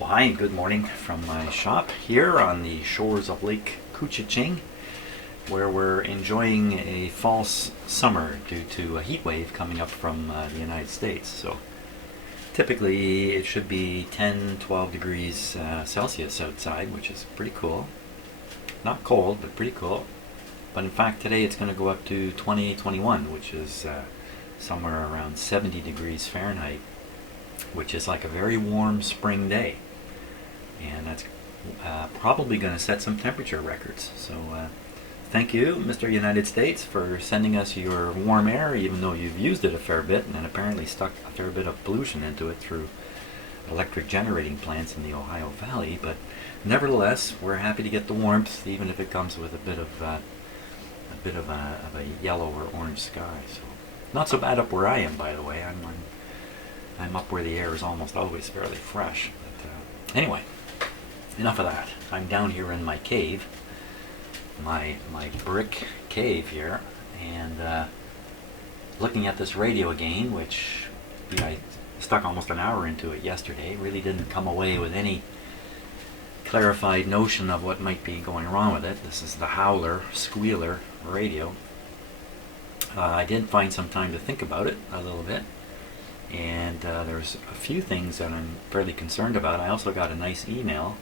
Well, hi and good morning from my shop here on the shores of Lake Couchiching, where we're enjoying a false summer due to a heat wave coming up from the United States. So typically it should be 10-12 degrees Celsius outside, which is pretty cool. Not cold, but pretty cool. But in fact today it's going to go up to 20-21, which is somewhere around 70 degrees Fahrenheit, which is like a very warm spring day. And that's probably going to set some temperature records. So thank you, Mr. United States, for sending us your warm air, even though you've used it a fair bit and apparently stuck a fair bit of pollution into it through electric generating plants in the Ohio Valley. But nevertheless, we're happy to get the warmth, even if it comes with a bit of a yellow or orange sky. So not so bad up where I am, by the way. I'm up where the air is almost always fairly fresh. But anyway, enough of that. I'm down here in my cave, my brick cave here, and looking at this radio again, which I stuck almost an hour into it yesterday. Really didn't come away with any clarified notion of what might be going wrong with it. This is the Howler Squealer radio. I did find some time to think about it a little bit, and there's a few things that I'm fairly concerned about. I also got a nice email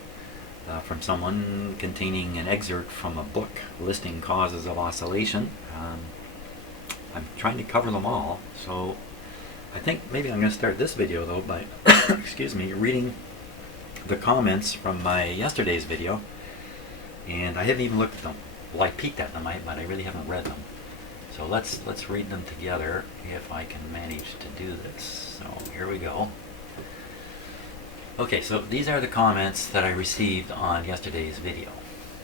from someone containing an excerpt from a book listing causes of oscillation. I'm trying to cover them all, so I think maybe I'm going to start this video though by excuse me, reading the comments from my yesterday's video. And I haven't even looked at them. Well, I peeked at them, but I really haven't read them. So let's read them together if I can manage to do this. So here we go. Okay, so these are the comments that I received on yesterday's video.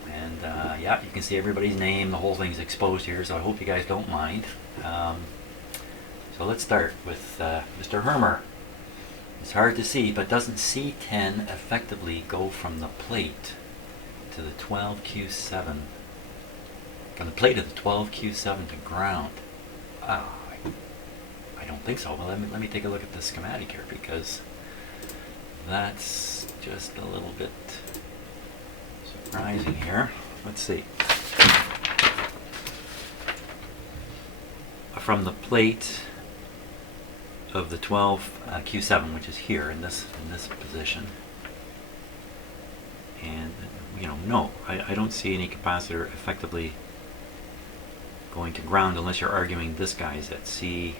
And yeah, you can see everybody's name. The whole thing's exposed here, so I hope you guys don't mind. So let's start with Mr. Hermer. It's hard to see, but doesn't C10 effectively go from the plate to the 12Q7? From the plate of the 12Q7 to ground? I don't think so. Well, let me take a look at the schematic here, because that's just a little bit surprising here. Let's see. From the plate of the 12Q7, which is here in this position, and no, I don't see any capacitor effectively going to ground unless you're arguing this guy is at C.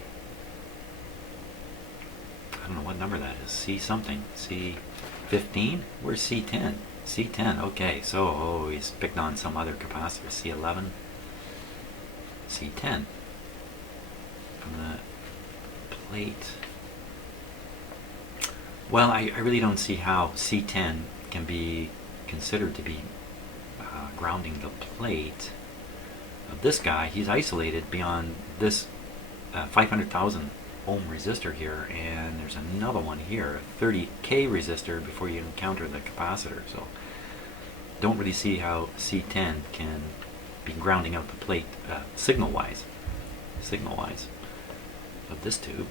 I don't know what number that is. C something. C15? Where's C10? C10. Okay, so he's picked on some other capacitor. C11. C10. From the plate. Well, I really don't see how C10 can be considered to be grounding the plate of this guy. He's isolated beyond this 500,000 ohm resistor here, and there's another one here, a 30K resistor before you encounter the capacitor. So don't really see how C10 can be grounding out the plate signal-wise of this tube.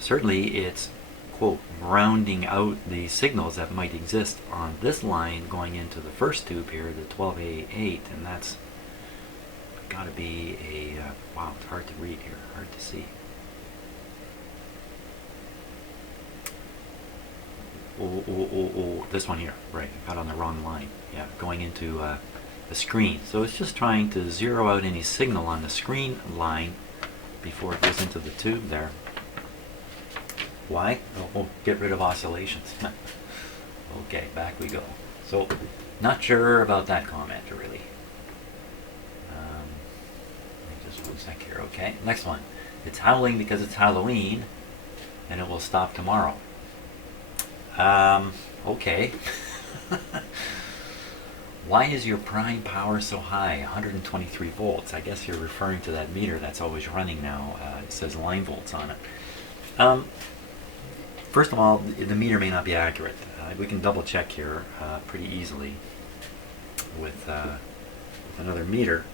Certainly it's, quote, rounding out the signals that might exist on this line going into the first tube here, the 12A8, and that's got to be a, wow, it's hard to read here, hard to see. Oh, this one here, right, I got on the wrong line. Yeah, going into the screen. So it's just trying to zero out any signal on the screen line before it goes into the tube there. Why? Oh, get rid of oscillations. Okay, back we go. So, not sure about that comment, really. Just one sec here. Okay, next one. It's howling because it's Halloween, and it will stop tomorrow. Okay. Why is your prime power so high? 123 volts. I guess you're referring to that meter that's always running now. It says line volts on it. First of all, the meter may not be accurate. We can double check here pretty easily with another meter.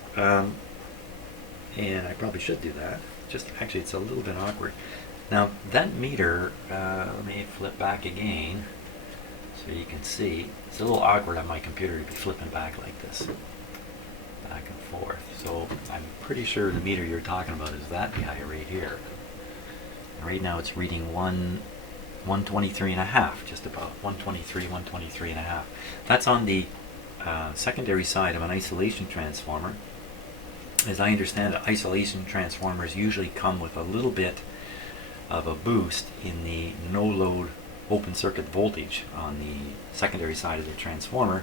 And I probably should do that. Just actually, it's a little bit awkward. Now that meter, let me flip back again. So you can see, it's a little awkward on my computer to be flipping back like this, back and forth. So I'm pretty sure the meter you're talking about is that guy right here. Right now it's reading 123 and a half, just about 123 and a half. That's on the secondary side of an isolation transformer. As I understand it, isolation transformers usually come with a little bit of a boost in the no-load open circuit voltage on the secondary side of the transformer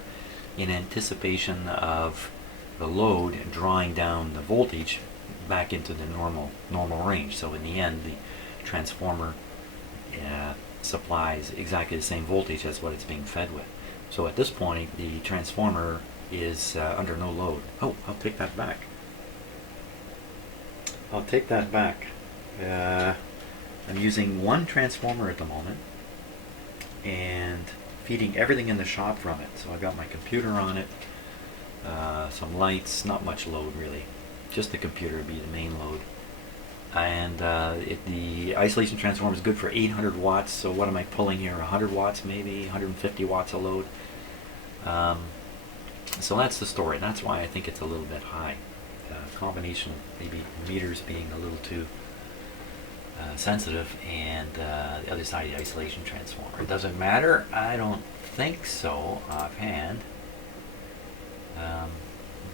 in anticipation of the load drawing down the voltage back into the normal range. So in the end, the transformer supplies exactly the same voltage as what it's being fed with. So at this point, the transformer is under no load. Oh, I'll take that back. I'm using one transformer at the moment and feeding everything in the shop from it. So I've got my computer on it, some lights, not much load really. Just the computer would be the main load. And the isolation transformer is good for 800 watts. So what am I pulling here? 100 watts maybe, 150 watts of load. So that's the story. That's why I think it's a little bit high. Combination of maybe meters being a little too sensitive, and the other side of the isolation transformer. It doesn't matter. I don't think so offhand.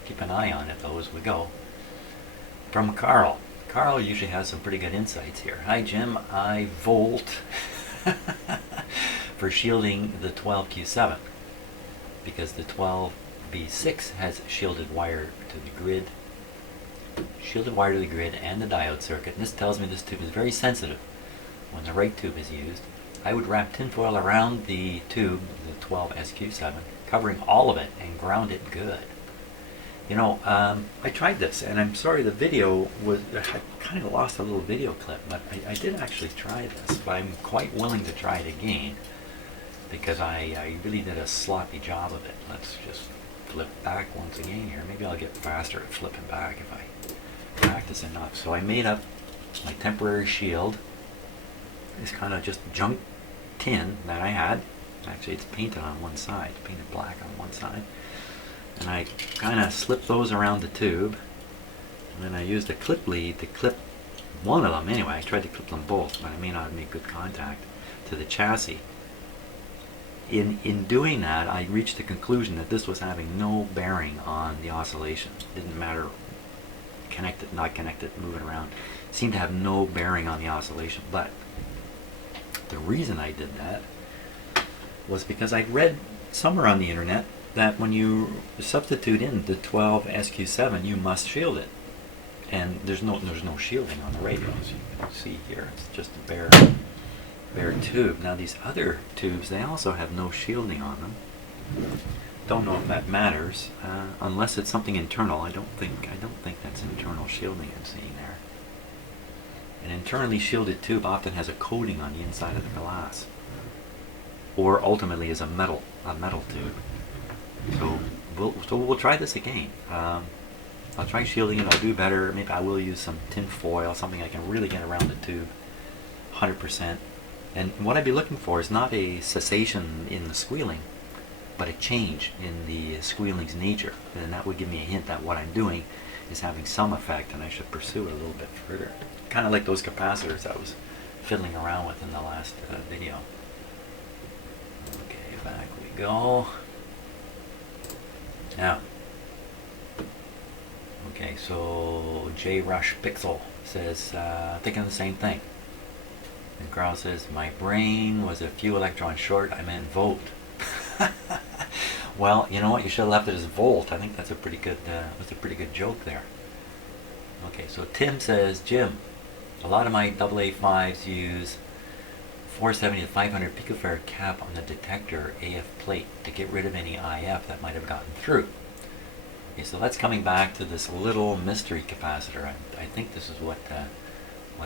Keep an eye on it though as we go. From Carl. Carl usually has some pretty good insights here. Hi Jim, I volt for shielding the 12Q7 because the 12B6 has shielded wire to the grid and the diode circuit, and this tells me this tube is very sensitive when the right tube is used. I would wrap tinfoil around the tube, the 12SQ7, covering all of it and ground it good. You know, I tried this, and I'm sorry the video was, I kind of lost a little video clip, but I did actually try this, but I'm quite willing to try it again because I really did a sloppy job of it. Let's just flip back once again here. Maybe I'll get faster at flipping back if I practice enough. So I made up my temporary shield. It's kind of just junk tin that I had. Actually, it's painted on one side, painted black on one side. And I kind of slipped those around the tube. And then I used a clip lead to clip one of them. Anyway, I tried to clip them both, but I may not make good contact to the chassis. In doing that, I reached the conclusion that this was having no bearing on the oscillation. It didn't matter connected, not connected, moving around. It seemed to have no bearing on the oscillation. But the reason I did that was because I'd read somewhere on the internet that when you substitute in the 12SQ7, you must shield it. And there's no shielding on the radios. You can see here, it's just a bare tube. Now these other tubes, they also have no shielding on them. Don't know if that matters, unless it's something internal. I don't think that's internal shielding I'm seeing there. An internally shielded tube often has a coating on the inside of the glass, or ultimately is a metal tube. So we'll try this again. I'll try shielding it. I'll do better. Maybe I will use some tin foil, something I can really get around the tube 100%. And what I'd be looking for is not a cessation in the squealing, but a change in the squealing's nature. And that would give me a hint that what I'm doing is having some effect, and I should pursue it a little bit further. Kind of like those capacitors I was fiddling around with in the last video. Okay, back we go. Now, okay, so J Rush Pixel says, thinking the same thing. And Carl says, my brain was a few electrons short, I meant volt. Well, you know what, you should have left it as volt. I think that's a pretty good joke there. Okay, so Tim says, Jim, a lot of my AA5s use 470 to 500 picofarad cap on the detector AF plate to get rid of any IF that might have gotten through. Okay, so that's coming back to this little mystery capacitor. I think this is what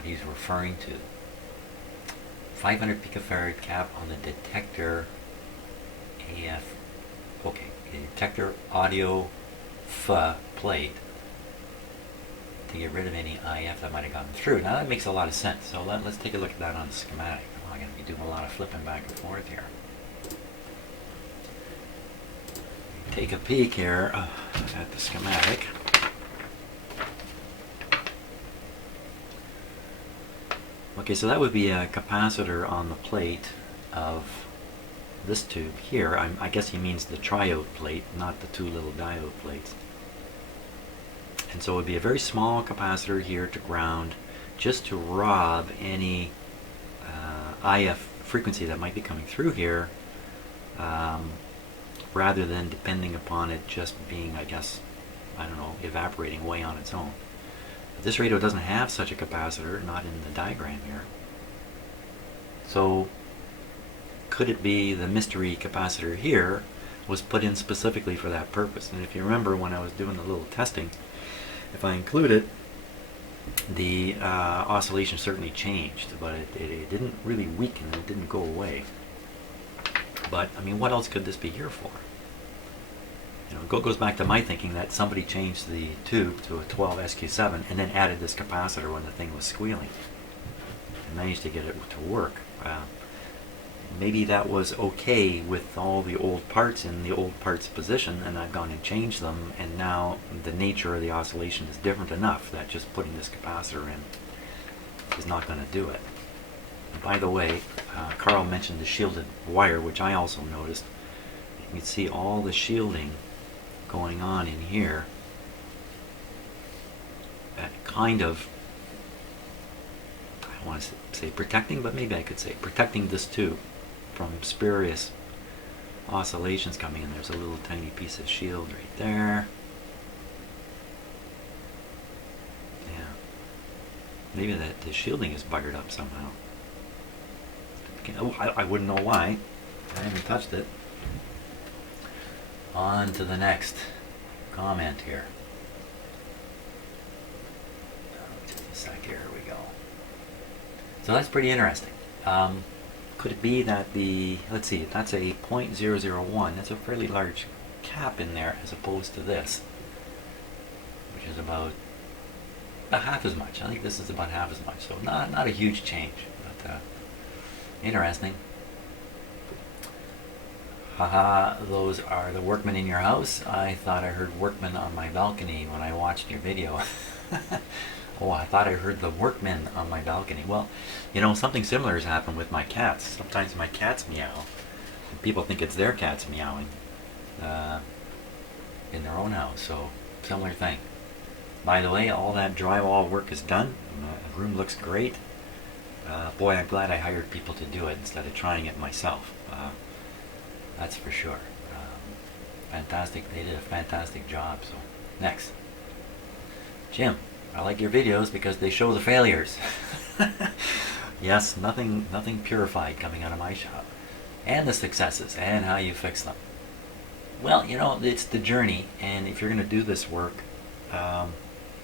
he's referring to. 500 picofarad cap on the detector AF, okay, the detector audio plate to get rid of any IF that might have gotten through. Now that makes a lot of sense. So let's take a look at that on the schematic. I'm going to be doing a lot of flipping back and forth here. take a peek here at the schematic. Okay, so that would be a capacitor on the plate of this tube here. I guess he means the triode plate, not the two little diode plates. And so it would be a very small capacitor here to ground, just to rob any IF frequency that might be coming through here, rather than depending upon it just being, I guess, I don't know, evaporating away on its own. This radio doesn't have such a capacitor, not in the diagram here. So could it be the mystery capacitor here was put in specifically for that purpose? And if you remember when I was doing the little testing, if I include it, the oscillation certainly changed, but it didn't really weaken, it didn't go away. But I mean, what else could this be here for? You know, it goes back to my thinking that somebody changed the tube to a 12 SQ7 and then added this capacitor when the thing was squealing and managed to get it to work. Maybe that was okay with all the old parts in the old parts position, and I've gone and changed them, and now the nature of the oscillation is different enough that just putting this capacitor in is not going to do it. And by the way, Carl mentioned the shielded wire, which I also noticed. You can see all the shielding going on in here. That kind of, I don't want to say protecting, but maybe I could say protecting this tube from spurious oscillations coming in. There's a little tiny piece of shield right there. Yeah. Maybe the shielding is buggered up somehow. I wouldn't know why. I haven't touched it. On to the next comment here. Just a sec, here we go. So that's pretty interesting. Could it be that the, let's see, that's a 0.001, that's a fairly large cap in there as opposed to this, which is about half as much. I think this is about half as much, so not a huge change, but interesting. Haha, those are the workmen in your house. I thought I heard workmen on my balcony when I watched your video. Oh, I thought I heard the workmen on my balcony. Well, you know, something similar has happened with my cats. Sometimes my cats meow, and people think it's their cats meowing in their own house, so similar thing. By the way, all that drywall work is done. The room looks great. Boy, I'm glad I hired people to do it instead of trying it myself. That's for sure. Fantastic. They did a fantastic job. So, next. Jim, I like your videos because they show the failures. Yes, nothing purified coming out of my shop. And the successes and how you fix them. Well, you know, it's the journey, and if you're going to do this work,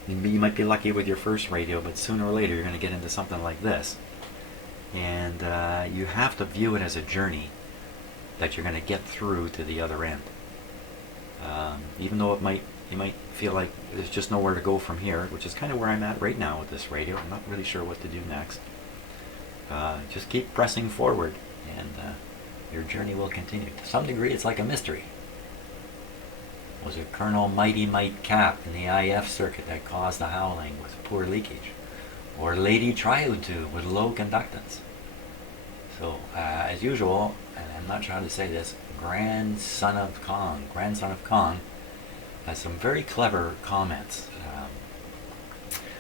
you might be lucky with your first radio, but sooner or later you're going to get into something like this. And you have to view it as a journey that you're going to get through to the other end. Even though you might feel like there's just nowhere to go from here, which is kind of where I'm at right now with this radio. I'm not really sure what to do next. Just keep pressing forward, and your journey will continue. To some degree, it's like a mystery. Was it Colonel Mighty Might Cap in the IF circuit that caused the howling with poor leakage? Or Lady Triode tube with low conductance? So, as usual, and I'm not trying to say this, grandson of Kong has some very clever comments.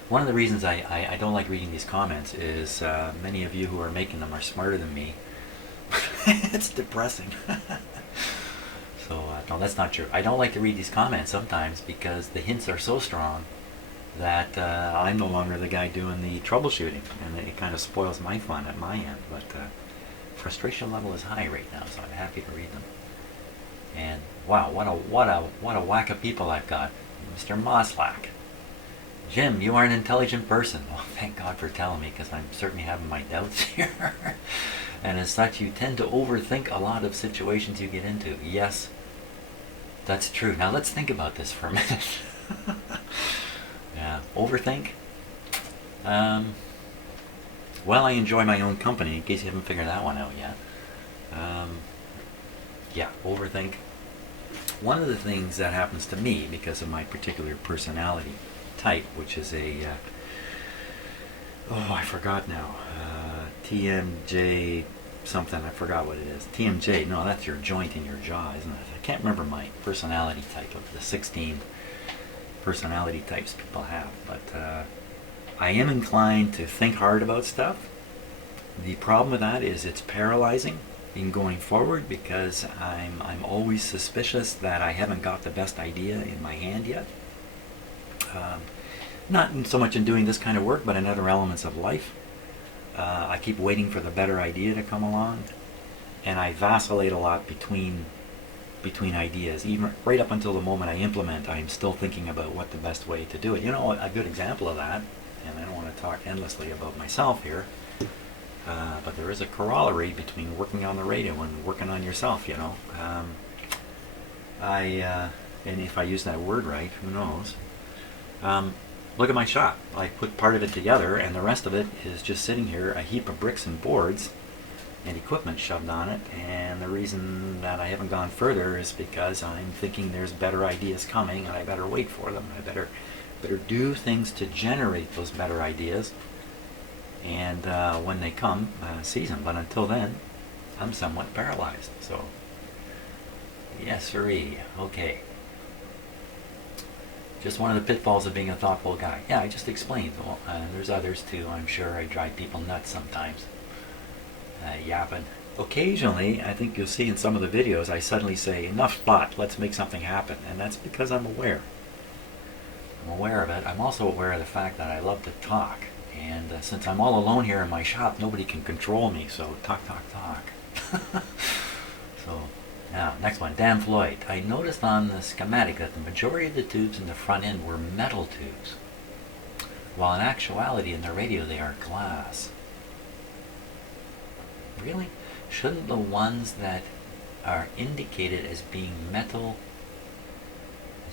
One of the reasons I don't like reading these comments is many of you who are making them are smarter than me. It's depressing. So, no, that's not true. I don't like to read these comments sometimes because the hints are so strong that I'm no longer the guy doing the troubleshooting, and it kind of spoils my fun at my end. But frustration level is high right now, so I'm happy to read them. And wow, what a whack of people I've got. Mr. Moslack. Jim, you are an intelligent person. Well, thank God for telling me, because I'm certainly having my doubts here. And as such, you tend to overthink a lot of situations you get into. Yes, that's true. Now let's think about this for a minute. Yeah, overthink. Well, I enjoy my own company, in case you haven't figured that one out yet. Yeah, overthink. one of the things that happens to me because of my particular personality type, which is I forgot now, TMJ something, I forgot what it is. TMJ, no, that's your joint in your jaw, isn't it? I can't remember my personality type of the 16 personality types people have, but I am inclined to think hard about stuff. The problem with that is it's paralyzing in going forward because I'm always suspicious that I haven't got the best idea in my hand yet. Not so much in doing this kind of work, but in other elements of life. I keep waiting for the better idea to come along, and I vacillate a lot between ideas. Even right up until the moment I implement, I'm still thinking about what the best way to do it. A good example of that, and I don't want to talk endlessly about myself here, but there is a corollary between working on the radio and working on yourself, and if I use that word right, who knows. Look at my shop. I put part of it together, and the rest of it is just sitting here, a heap of bricks and boards and equipment shoved on it. And the reason that I haven't gone further is because I'm thinking there's better ideas coming, and I better wait for them. I better do things to generate those better ideas, and when they come, seize them. But until then, I'm somewhat paralyzed. So, yes, sirree. Okay. Just one of the pitfalls of being a thoughtful guy. Yeah, I just explained. Well, there's others too. I'm sure I drive people nuts sometimes. Yapping. Occasionally, I think you'll see in some of the videos, I suddenly say, enough spot, let's make something happen. And that's because I'm aware. I'm aware of it. I'm also aware of the fact that I love to talk. And since I'm all alone here in my shop, nobody can control me. So talk. So, now, next one, Dan Floyd. I noticed on the schematic that the majority of the tubes in the front end were metal tubes, while in actuality in the radio they are glass. Really? Shouldn't the ones that are indicated as being metal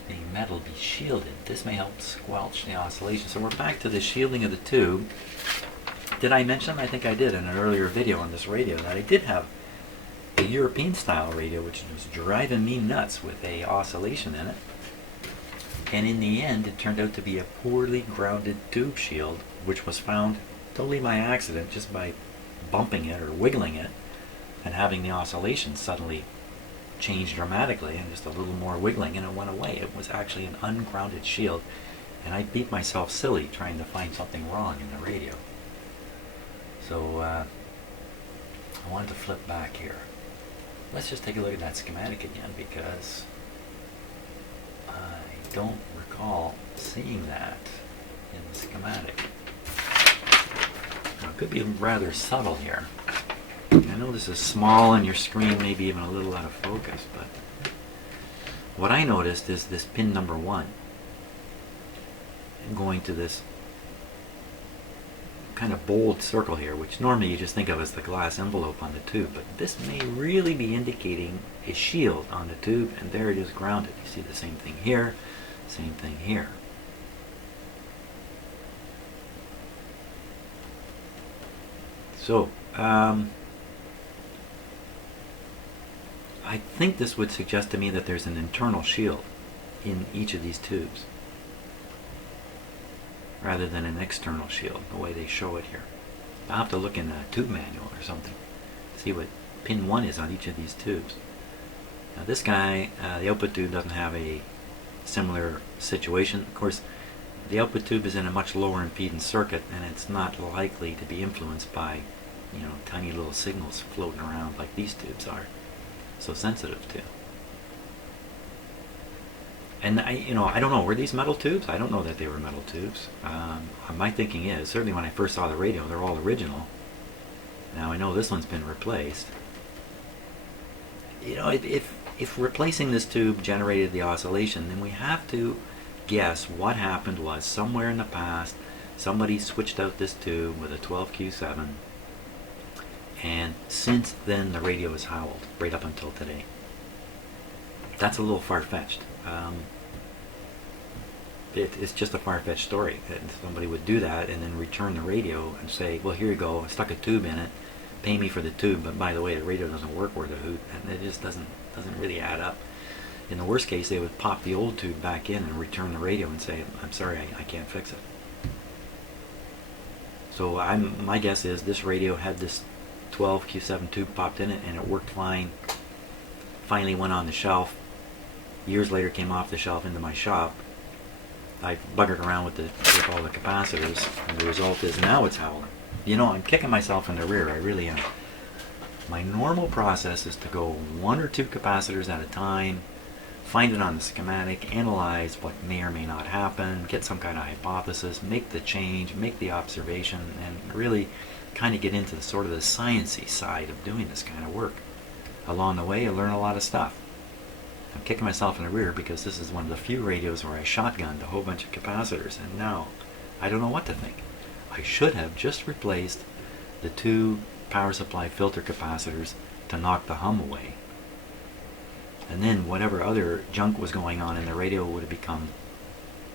be shielded? This may help squelch the oscillation. So we're back to the shielding of the tube. Did I mention, I think I did in an earlier video on this radio, that I did have a European style radio which was driving me nuts with a oscillation in it, and in the end it turned out to be a poorly grounded tube shield, which was found totally by accident just by bumping it or wiggling it and having the oscillation suddenly change dramatically, and just a little more wiggling and it went away. It was actually an ungrounded shield, and I beat myself silly trying to find something wrong in the radio. So I wanted to flip back here. Let's just take a look at that schematic again, because I don't recall seeing that in the schematic. Now, it could be rather subtle here. I know this is small and your screen may be even a little out of focus, but what I noticed is this pin number 1 going to this kind of bold circle here, which normally you just think of as the glass envelope on the tube, but this may really be indicating a shield on the tube, and there it is grounded. You see the same thing here, same thing here. So I think this would suggest to me that there's an internal shield in each of these tubes, rather than an external shield, the way they show it here. I'll have to look in a tube manual or something, see what pin 1 is on each of these tubes. Now this guy, the output tube doesn't have a similar situation. Of course, the output tube is in a much lower impedance circuit, and it's not likely to be influenced by, tiny little signals floating around like these tubes are so sensitive to. And I don't know, were these metal tubes? I don't know that they were metal tubes. My thinking is, certainly when I first saw the radio, they're all original. Now I know this one's been replaced. If replacing this tube generated the oscillation, then we have to guess what happened was somewhere in the past somebody switched out this tube with a 12Q7, and since then the radio has howled right up until today. That's a little far-fetched. It's just a far-fetched story that somebody would do that and then return the radio and say, well, here you go, I stuck a tube in it, pay me for the tube, but by the way, the radio doesn't work worth a hoot, and it just doesn't really add up. In the worst case, they would pop the old tube back in and return the radio and say, I'm sorry, I can't fix it. So my guess is this radio had this 12Q7 tube popped in it and it worked fine. Finally went on the shelf. Years later came off the shelf into my shop. I buggered around with all the capacitors, and the result is now it's howling. You know, I'm kicking myself in the rear, I really am. My normal process is to go 1 or 2 capacitors at a time, find it on the schematic, analyze what may or may not happen, get some kind of hypothesis, make the change, make the observation, and really kind of get into the sort of the sciencey side of doing this kind of work. Along the way, I learn a lot of stuff. I'm kicking myself in the rear because this is one of the few radios where I shotgunned a whole bunch of capacitors, and now I don't know what to think. I should have just replaced the 2 power supply filter capacitors to knock the hum away. And then whatever other junk was going on in the radio would have become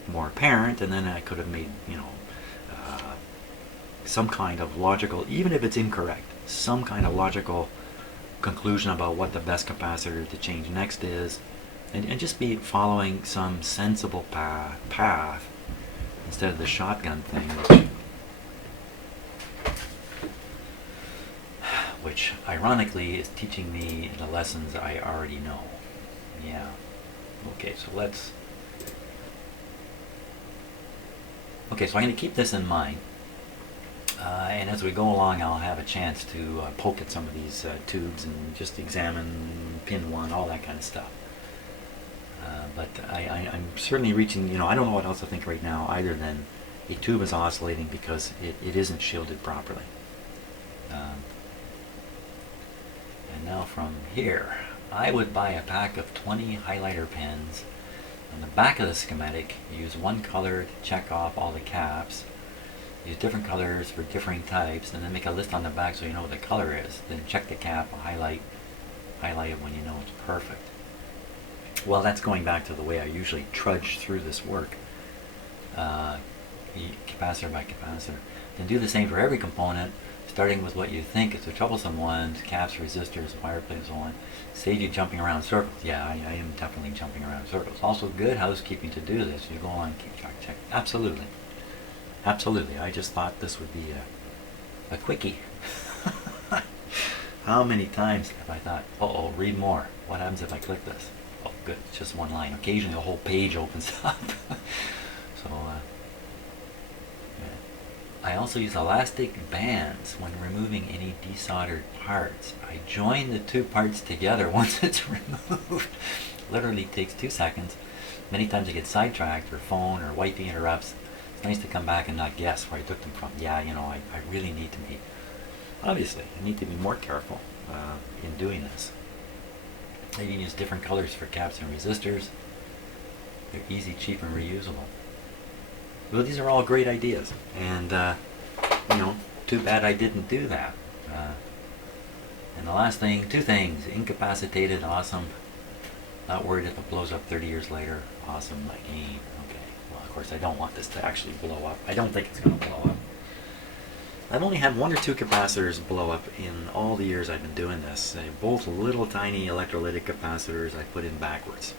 more apparent, and then I could have made, you know, some kind of logical, even if it's incorrect, some kind of logical conclusion about what the best capacitor to change next is, and just be following some sensible path instead of the shotgun thing, which ironically is teaching me the lessons I already know. Yeah. Okay, so I'm going to keep this in mind. And as we go along, I'll have a chance to poke at some of these tubes and just examine pin 1, all that kind of stuff. But I'm certainly reaching, you know, I don't know what else to think right now either than a tube is oscillating because it isn't shielded properly. And now from here, I would buy a pack of 20 highlighter pens. On the back of the schematic, use one color to check off all the caps. Use different colors for differing types, and then make a list on the back so you know what the color is. Then check the cap, highlight it when you know it's perfect. Well, that's going back to the way I usually trudge through this work, capacitor by capacitor. Then do the same for every component, starting with what you think is the troublesome ones, caps, resistors, wire plates, and so on. Save you jumping around circles. Yeah, I am definitely jumping around circles. Also, good housekeeping to do this. You go on, check. Absolutely. Absolutely. I just thought this would be a quickie. How many times have I thought, uh-oh, read more. What happens if I click this? Oh, good. It's just one line. Occasionally, a whole page opens up. So, yeah. I also use elastic bands when removing any desoldered parts. I join the 2 parts together once it's removed. Literally takes 2 seconds. Many times I get sidetracked, or phone or wifey interrupts. Nice to come back and not guess where I took them from. Yeah, you know, I really need to be, obviously, I need to be more careful in doing this. I can use different colors for caps and resistors. They're easy, cheap, and reusable. Well, these are all great ideas, and you know, too bad I didn't do that. And the last thing, 2 things: incapacitated, awesome. Not worried if it blows up 30 years later. Awesome, like me. Okay. Well, of course, I don't want this to actually blow up. I don't think it's going to blow up. I've only had 1 or 2 capacitors blow up in all the years I've been doing this. Both little tiny electrolytic capacitors I put in backwards.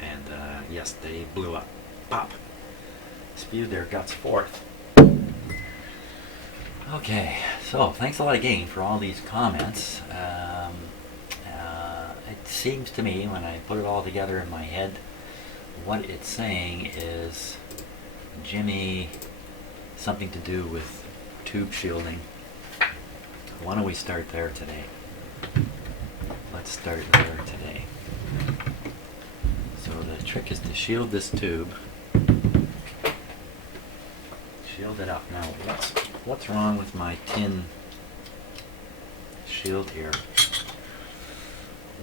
And yes, they blew up. Pop. Spewed their guts forth. Okay, so thanks a lot again for all these comments. It seems to me, when I put it all together in my head, what it's saying is, Jimmy, something to do with tube shielding. Why don't we start there today? Let's start there today. So the trick is to shield this tube. Shield it up. Now, what's wrong with my tin shield here?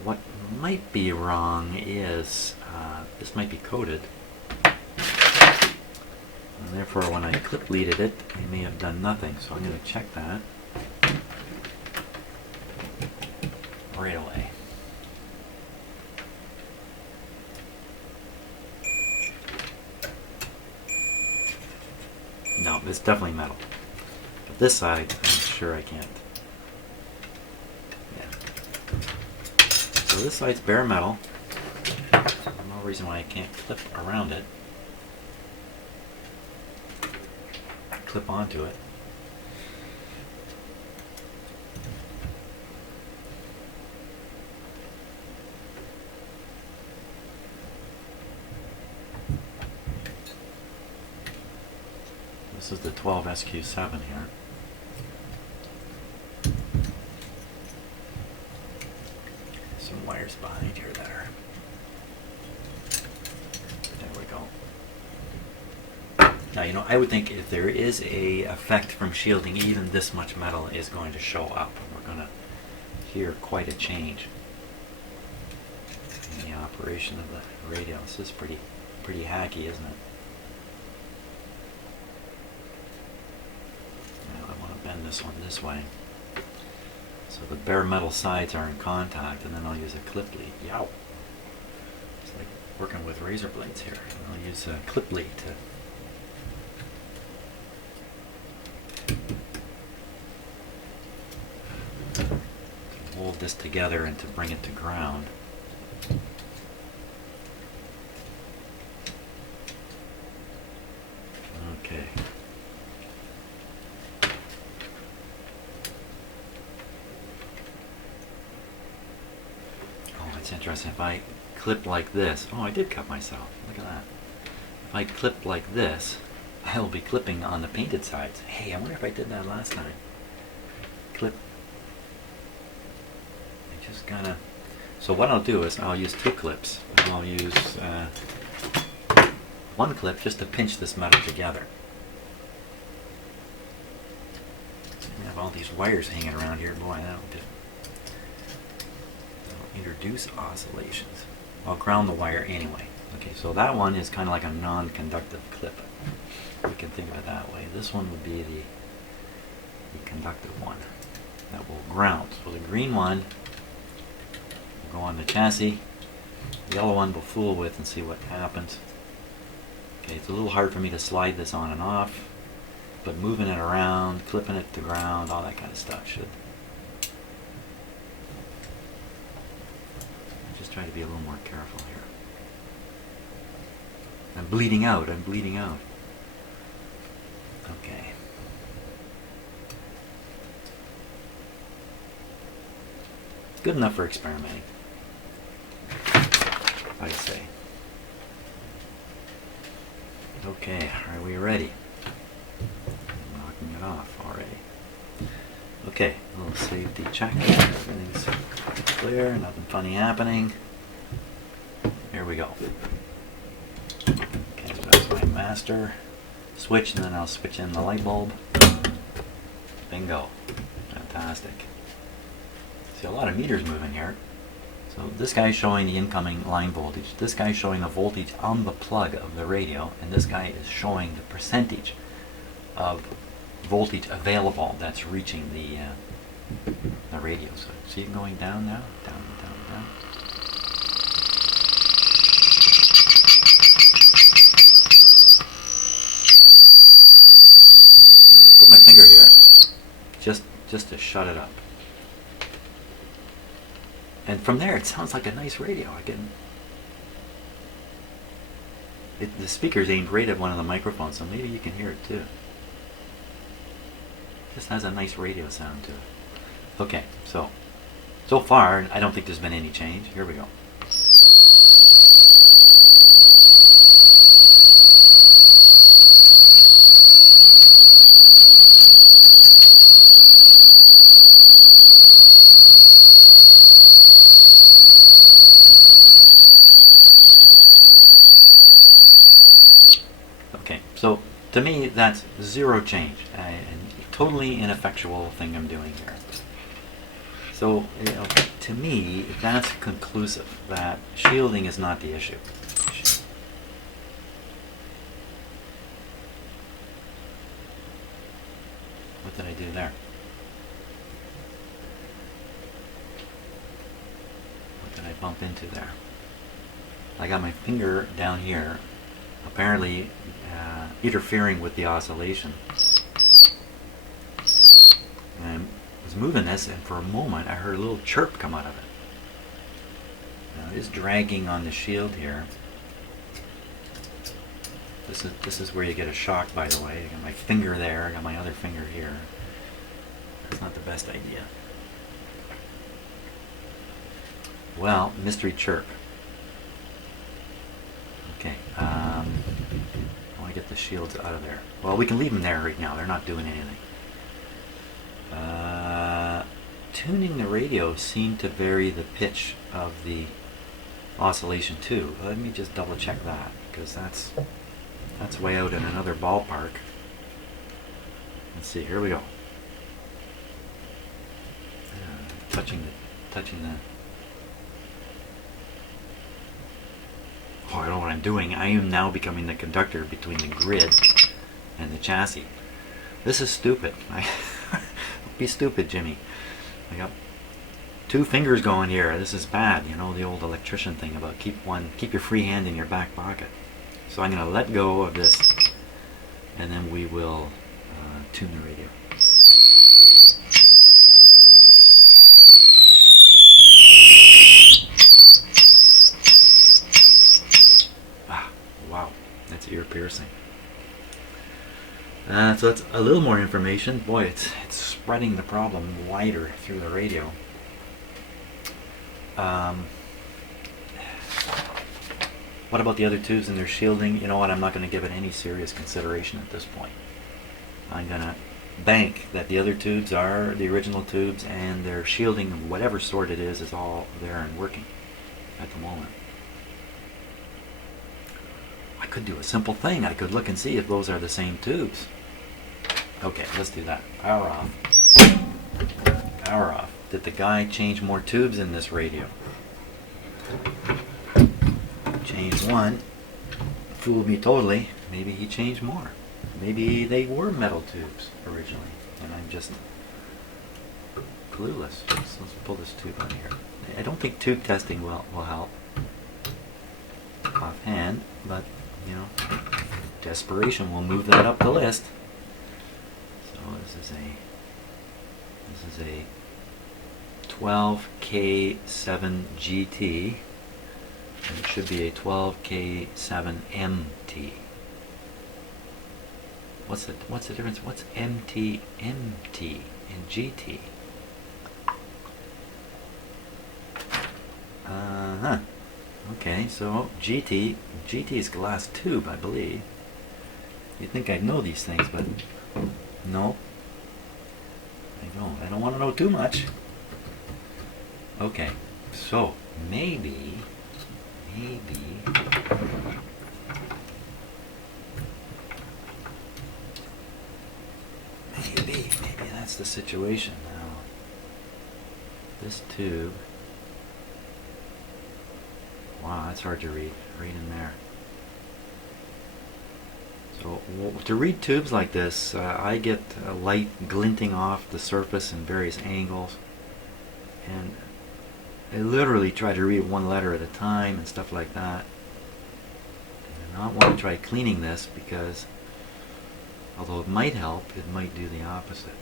What might be wrong is this might be coated, and therefore when I clip leaded it, I may have done nothing. So I'm going to check that right away. No, it's definitely metal. But this side, I'm sure I can't. Yeah. So this side's bare metal. No reason why I can't clip around it. Clip onto it. This is the 12SQ7 here. Some wires behind here there. There we go. Now, you know, I would think if there is a effect from shielding, even this much metal is going to show up. We're going to hear quite a change in the operation of the radio. This is pretty hacky, isn't it? Now I want to bend this one this way, so the bare metal sides are in contact, and then I'll use a clip lead. Yow! It's like working with razor blades here. I'll use a clip lead to hold this together and to bring it to ground. Okay. Oh, it's interesting. If I clip like this, oh, I did cut myself. Look at that. If I clip like this, I'll be clipping on the painted sides. Hey, I wonder if I did that last time. Clip. I just gotta. So what I'll do is I'll use two clips. I'll use one clip just to pinch this metal together. I have all these wires hanging around here. Boy, that'll introduce oscillations. I'll ground the wire anyway. Okay, so that one is kind of like a non-conductive clip. We can think of it that way. This one would be the conductive one that will ground. So the green one will go on the chassis. The yellow one we'll fool with and see what happens. Okay, it's a little hard for me to slide this on and off, but moving it around, clipping it to ground, all that kind of stuff should. Just try to be a little more careful here. I'm bleeding out. Okay. Good enough for experimenting, I say. Okay, are we ready? I'm knocking it off already. Okay, a little safety check. Everything's clear, nothing funny happening. Here we go. Okay, so that's my master switch, and then I'll switch in the light bulb. Bingo. Fantastic. See a lot of meters moving here. So this guy's showing the incoming line voltage, this guy's showing the voltage on the plug of the radio, and this guy is showing the percentage of voltage available that's reaching the radio. So see it going down now? Down, down, down. Put my finger here, just to shut it up. And from there, it sounds like a nice radio. The speaker's aimed right at one of the microphones, so maybe you can hear it too. Just has a nice radio sound to it. Okay, so far, I don't think there's been any change. Here we go. Okay, so to me, that's zero change. A totally ineffectual thing I'm doing here. So, you know, to me, that's conclusive that shielding is not the issue. What did I do there? What did I bump into there? I got my finger down here, apparently interfering with the oscillation. And I was moving this, and for a moment I heard a little chirp come out of it. Now it is dragging on the shield here. This is where you get a shock, by the way. I got my finger there, I got my other finger here. That's not the best idea. Well, mystery chirp. Okay, I want to get the shields out of there. Well, we can leave them there right now. They're not doing anything. Tuning the radio seemed to vary the pitch of the oscillation too. Let me just double check that, because that's way out in another ballpark. Let's see. Here we go. Touching the. Oh, I know what I'm doing. I am now becoming the conductor between the grid and the chassis. This is stupid. Don't be stupid, Jimmy. I got 2 fingers going here. This is bad. You know the old electrician thing about keep your free hand in your back pocket. So I'm going to let go of this, and then we will tune the radio. Wow, that's ear piercing. So that's a little more information. Boy, it's spreading the problem wider through the radio. What about the other tubes and their shielding? You know what? I'm not going to give it any serious consideration at this point. I'm going to bank that the other tubes are the original tubes, and their shielding of whatever sort it is all there and working at the moment. I could do a simple thing. I could look and see if those are the same tubes. Okay, let's do that. Power off. Power off. Did the guy change more tubes in this radio? Changed one. Fooled me totally. Maybe he changed more. Maybe they were metal tubes originally, and I'm just clueless. Let's pull this tube out here. I don't think tube testing will help offhand, but you know, desperation will move that up the list. So this is a 12K7 GT, and it should be a 12K7 MT. What's the difference? What's MT, and GT? Okay, so GT is glass tube, I believe. You'd think I'd know these things, but no, I don't. I don't want to know too much. Okay, so maybe that's the situation now. This tube. Wow, that's hard to read. Right in there. So to read tubes like this, I get a light glinting off the surface in various angles, and I literally try to read one letter at a time and stuff like that. I do not want to try cleaning this, because although it might help, it might do the opposite.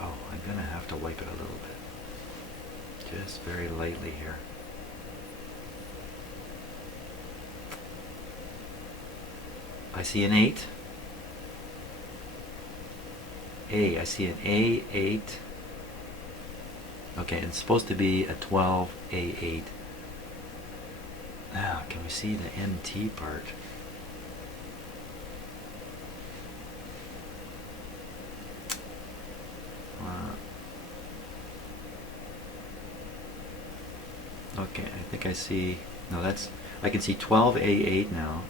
Oh, I'm going to have to wipe it a little bit. Just very lightly here. I see an 8. I see an A8. Okay, it's supposed to be a 12A8. Now, can we see the MT part? Okay, I think I see. No, that's. I can see 12A8 now.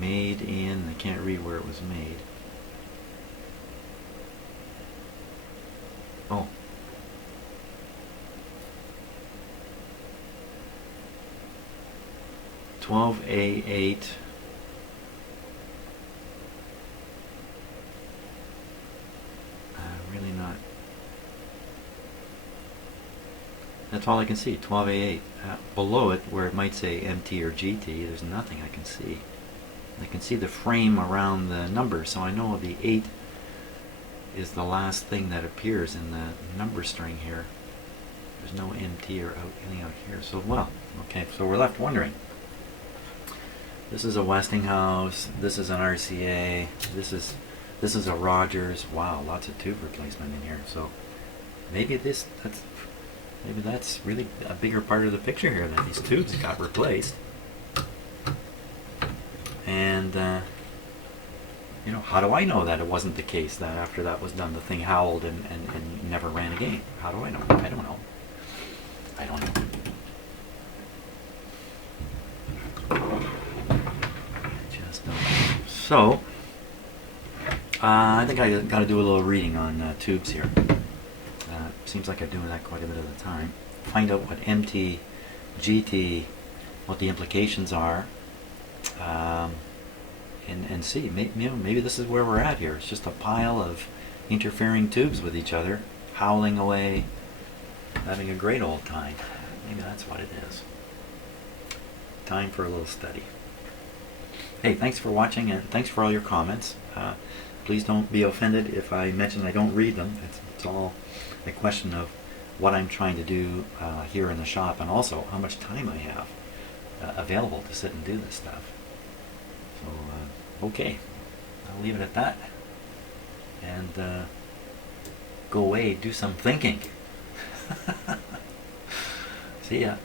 Made in. I can't read where it was made. Oh. A8. Really not. That's all I can see. 12A8. Below it, where it might say MT or GT, there's nothing I can see. I can see the frame around the number, so I know the 8 is the last thing that appears in the number string here. There's no MT or anything out here, so well, okay, so we're left wondering. This is a Westinghouse, this is an RCA, this is a Rogers. Wow, lots of tube replacement in here. So maybe that's really a bigger part of the picture here, that these tubes got replaced. And you know, how do I know that it wasn't the case that after that was done, the thing howled and never ran again? How do I know? I don't know. I don't know. So, I think I got to do a little reading on tubes here. Seems like I'm doing that quite a bit of the time. Find out what MT, GT, what the implications are, and see. Maybe this is where we're at here. It's just a pile of interfering tubes with each other, howling away, having a great old time. Maybe that's what it is. Time for a little study. Hey, thanks for watching, and thanks for all your comments. Please don't be offended if I mention I don't read them. It's all a question of what I'm trying to do here in the shop, and also how much time I have available to sit and do this stuff. So, okay, I'll leave it at that, and go away, do some thinking. See ya.